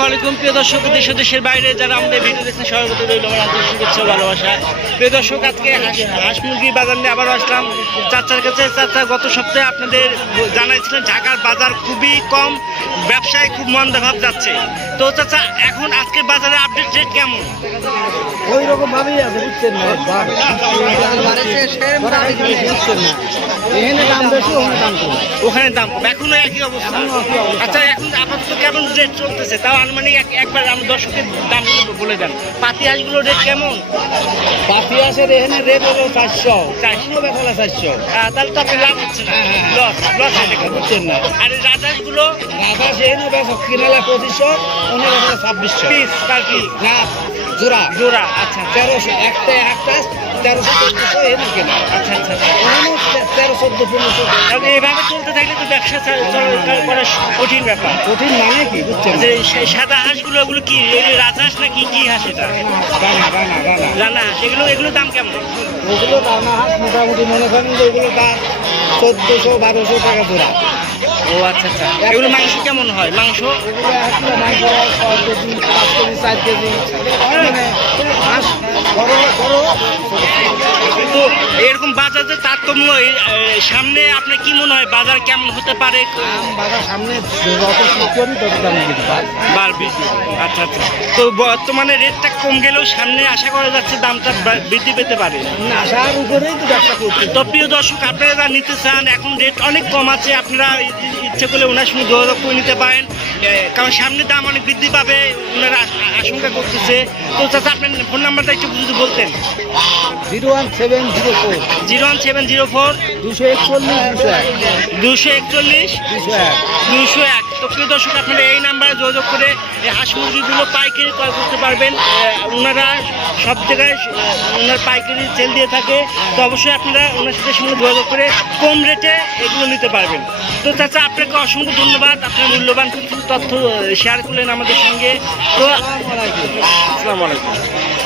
আসসালামু আলাইকুম প্রিয় দর্শক, দেশ ও দেশের বাইরে যারা আমাদের ভিডিও দেখছেন সবার প্রতি রইল আমার আন্তরিক শুভেচ্ছা ও ভালোবাসা। প্রিয় দর্শক, আজকে হাঁস মুরগির বাজার নিয়ে আবারও আসলাম চাচার কাছে। চাচা গত সপ্তাহে আপনাদের জানাইছিলেন ঢাকার বাজার খুবই কম, ব্যবসায় খুব মন্দাভাব যাচ্ছে। তো চাচা, এখন আজকের বাজারে আপডেট রেট কেমন? ওই রকম ভাবেই আছে, বুঝছেন না? এখানে দাম বেশি, ওখানে দাম কম। ওখানে দাম কম, এখনো একই অবস্থা। আচ্ছা, এখন আপাতত কেমন রেট চলতেছে? তাও আনুমানিক একবার আমি দর্শকের দামগুলো বলে দেন। পাতি হাঁসগুলোর রেট কেমন? পাতি হাঁসের এখানে রেট হলো 400, 400। তাহলে তো আপনি লাভ হচ্ছে না, লস লস হয়ে দেখে বুঝছেন না? আর এই রাজহাঁসগুলো রাধা সেখানে বেচা কিনালে 2500, অন্য বেচা 2600 পিস পার পিস না জোড়া জোড়া। আচ্ছা 1300, একটা 1300-1400 এনে কেনা। আচ্ছা আচ্ছা আচ্ছা। 1300-1400 তাহলে এইভাবে চলতে থাকলে তো ব্যবসা করা কঠিন ব্যাপার। কঠিন মানে কি বুঝছেন? যে সাদা হাঁসগুলো, ওগুলো কি রাজহাঁস না কি কি হাঁস এটা? রানা রানা হাঁস, এগুলোর দাম কেমন? ওগুলো রানা হাঁস মোটামুটি মনে করেন যে ওগুলো দাম 1400-1200 টাকা জোড়া। ও আচ্ছা আচ্ছা। এগুলো মাংস কেমন হয়? মাংস এগুলো 1 কিলো মাংস 6 কেজি, 5 কেজি, 4 কেজি, মানে হাঁস বড় বড়। তো এরকম বাজার যে তারতম্য, সামনে আপনার কি মনে হয় বাজার কেমন হতে পারে? বাজার সামনে যত শীত করি তত দাম বেশি পায়। বৃদ্ধি। আচ্ছা আচ্ছা। তো বর্তমানে রেটটা কম গেলেও সামনে আশা করা যাচ্ছে দামটা বৃদ্ধি পেতে পারে। আশার উপরেই তো ব্যবসা করছে। তো প্রিয় দর্শক, আপনারা যারা নিতে চান, এখন রেট অনেক কম আছে, আপনারা ইচ্ছে করলে ওনার সঙ্গে যোগাযোগ করে নিতে পারেন, কারণ সামনে দাম অনেক বৃদ্ধি পাবে ওনারা আশঙ্কা করতেছে। তো চাচা, আপনার ফোন নাম্বারটা একটু যদি বলতেন। 01704 01704 241 241 201। তো প্রিয় দর্শক, আপনারা এই নাম্বারে যোগাযোগ করে এই হাঁস মুরগিগুলো পাইকারি ক্রয় করতে পারবেন। ওনারা সব জায়গায় ওনার পাইকারি সেল দিয়ে থাকে। তো অবশ্যই আপনারা ওনার সাথে সঙ্গে যোগাযোগ করে কম রেটে এগুলো নিতে পারবেন। তো চাচা, আপনাকে অসংখ্য ধন্যবাদ, আপনার মূল্যবান কিছু তথ্য শেয়ার করলেন আমাদের সঙ্গে। তো আসসালামু আলাইকুম।